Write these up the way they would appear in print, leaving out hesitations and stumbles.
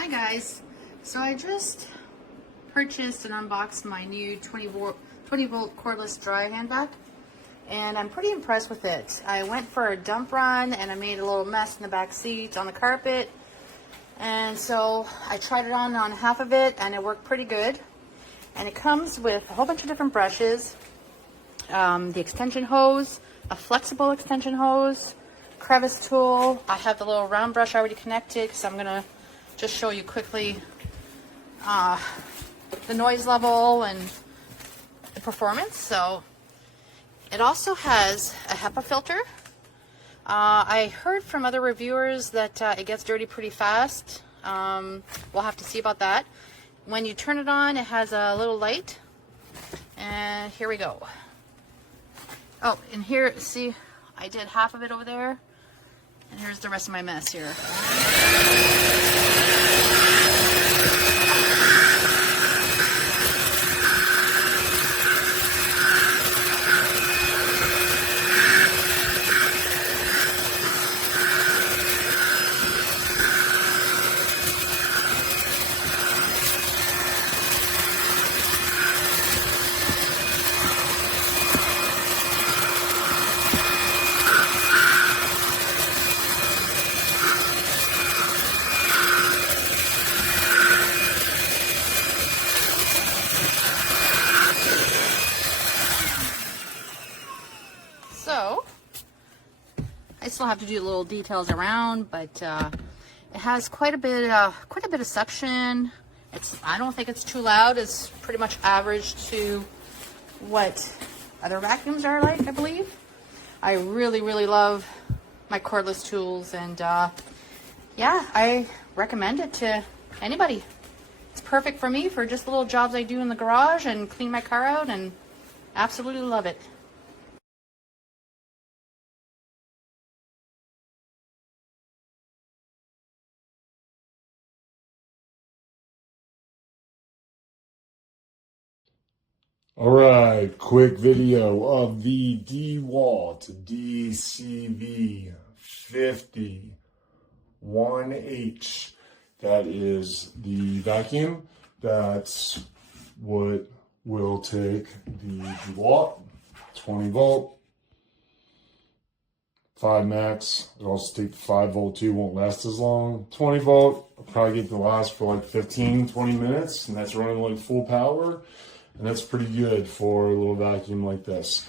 Hi guys, so I just purchased and unboxed my new 20 volt cordless dry hand vac, and I'm pretty impressed with it. I went for a dump run and I made a little mess in the back seat on the carpet, and so I tried it on half of it and it worked pretty good. And it comes with a whole bunch of different brushes, the extension hose, a flexible extension hose, crevice tool. I have the little round brush already connected because I'm gonna just show you quickly the noise level and the performance. So it also has a HEPA filter. I heard from other reviewers that it gets dirty pretty fast. We'll have to see about that. When you turn it on, it has a little light, and here we go. Oh, and here, see, I did half of it over there, and here's the rest of my mess here. So I still have to do little details around, but it has quite a bit of suction. I don't think it's too loud. It's pretty much average to what other vacuums are like, I believe. I really love my cordless tools, and yeah, I recommend it to anybody. It's perfect for me for just the little jobs I do in the garage and clean my car out, and absolutely love it. All right, quick video of the DEWALT DCV 51H. That is the vacuum. That's what will take the DEWALT 20 volt, 5 max. It'll also take the 5 volt too, won't last as long. 20 volt, I'll probably get to last for like 15-20 minutes, and that's running like full power. And that's pretty good for a little vacuum like this.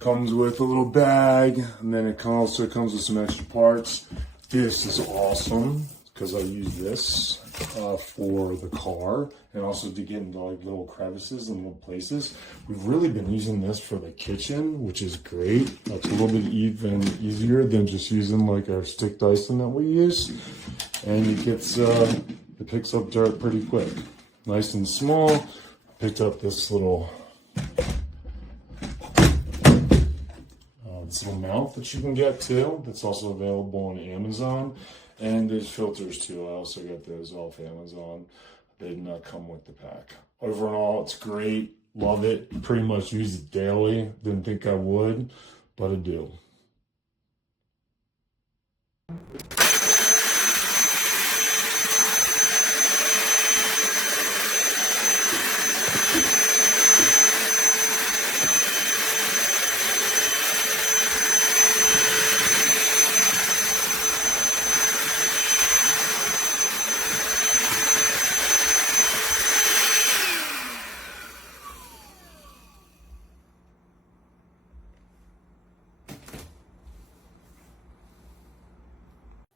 Comes with a little bag, and then it also comes with some extra parts. This is awesome because I use this for the car and also to get into like little crevices and little places. We've really been using this for the kitchen, which is great. That's a little bit even easier than just using like our stick Dyson that we use. And it picks up dirt pretty quick. Nice and small. Picked up this little mount that you can get too. That's also available on Amazon, and there's filters too. I also got those off Amazon. They did not come with the pack. Overall, it's great. Love it. Pretty much use it daily. Didn't think I would, but I do.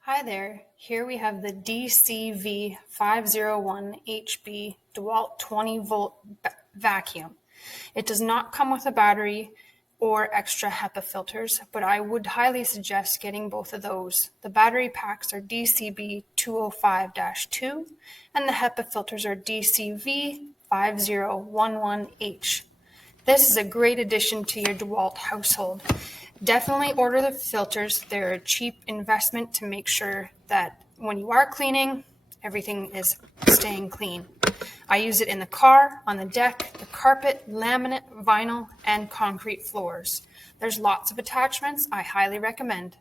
Hi there, here we have the DCV 501HB DEWALT 20 volt vacuum. It does not come with a battery or extra HEPA filters, but I would highly suggest getting both of those. The battery packs are DCB 205-2 and the HEPA filters are DCV 5011H. This is a great addition to your DEWALT household. Definitely order the filters. They're a cheap investment to make sure that when you are cleaning, everything is staying clean. I use it in the car, on the deck, the carpet, laminate, vinyl, and concrete floors. There's lots of attachments I highly recommend.